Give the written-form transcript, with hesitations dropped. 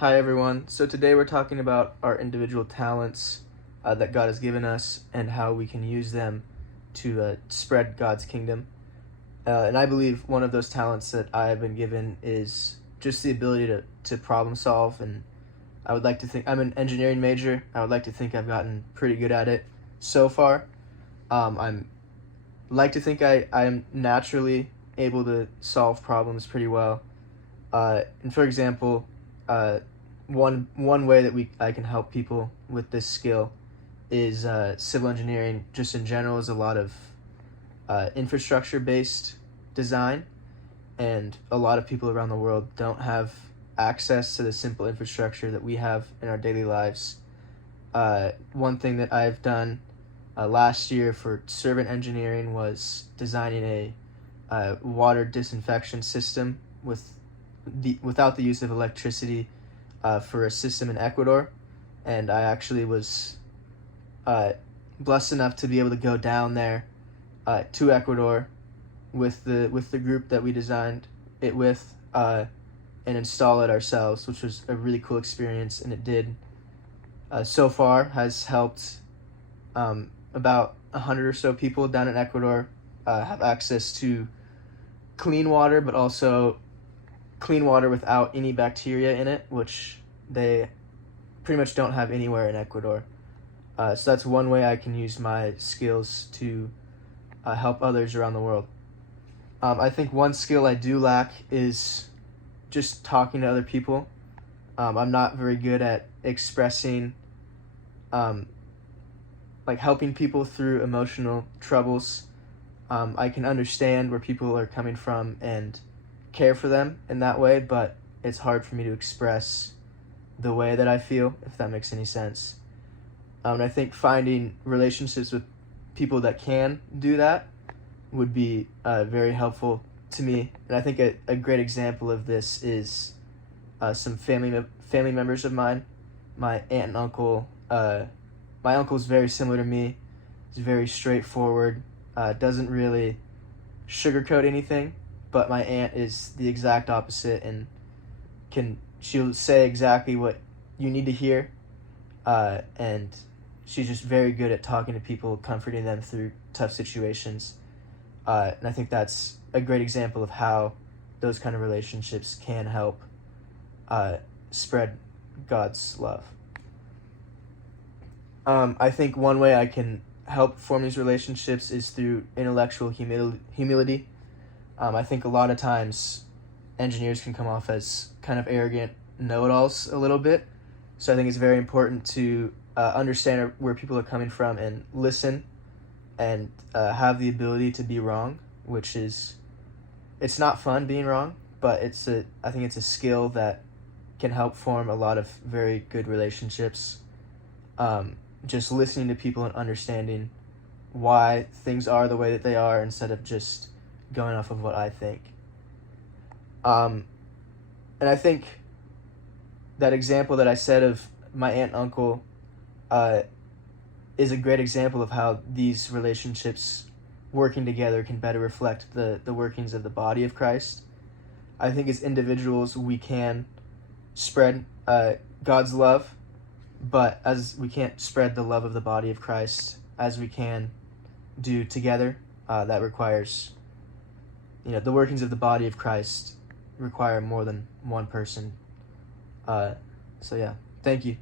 Hi everyone. So today we're talking about our individual talents that God has given us and how we can use them to spread God's kingdom. And I believe one of those talents that I have been given is just the ability to problem solve. And I would like to think I'm an engineering major. I would like to think I've gotten pretty good at it so far. I'm like to think I'm naturally able to solve problems pretty well. And for example, one way that I can help people with this skill is civil engineering. Just in general, is a lot of infrastructure based design, and a lot of people around the world don't have access to the simple infrastructure that we have in our daily lives. One thing that I've done last year for servant engineering was designing a water disinfection system without the use of electricity for a system in Ecuador. And I actually was blessed enough to be able to go down there to Ecuador with the group that we designed it with and install it ourselves, which was a really cool experience. And it did so far has helped about 100 or so people down in Ecuador have access to clean water, but also clean water without any bacteria in it, which they pretty much don't have anywhere in Ecuador. So that's one way I can use my skills to help others around the world. I think one skill I do lack is just talking to other people. I'm not very good at expressing, like helping people through emotional troubles. I can understand where people are coming from and care for them in that way, but it's hard for me to express the way that I feel, if that makes any sense. And I think finding relationships with people that can do that would be very helpful to me. And I think a great example of this is some family members of mine. My aunt and uncle. My uncle's very similar to me. He's very straightforward. Doesn't really sugarcoat anything. But my aunt is the exact opposite, and she'll say exactly what you need to hear, and she's just very good at talking to people, comforting them through tough situations, and I think that's a great example of how those kind of relationships can help spread God's love. I think one way I can help form these relationships is through intellectual humility. I think a lot of times engineers can come off as kind of arrogant know-it-alls a little bit. So I think it's very important to understand where people are coming from and listen and have the ability to be wrong, which is, it's not fun being wrong, but I think it's a skill that can help form a lot of very good relationships. Just listening to people and understanding why things are the way that they are instead of just going off of what I think. And I think that example that I said of my aunt and uncle is a great example of how these relationships working together can better reflect the workings of the body of Christ. I think as individuals we can spread God's love, but as we can't spread the love of the body of Christ as we can do together. That requires, the workings of the body of Christ require more than one person. So yeah, thank you.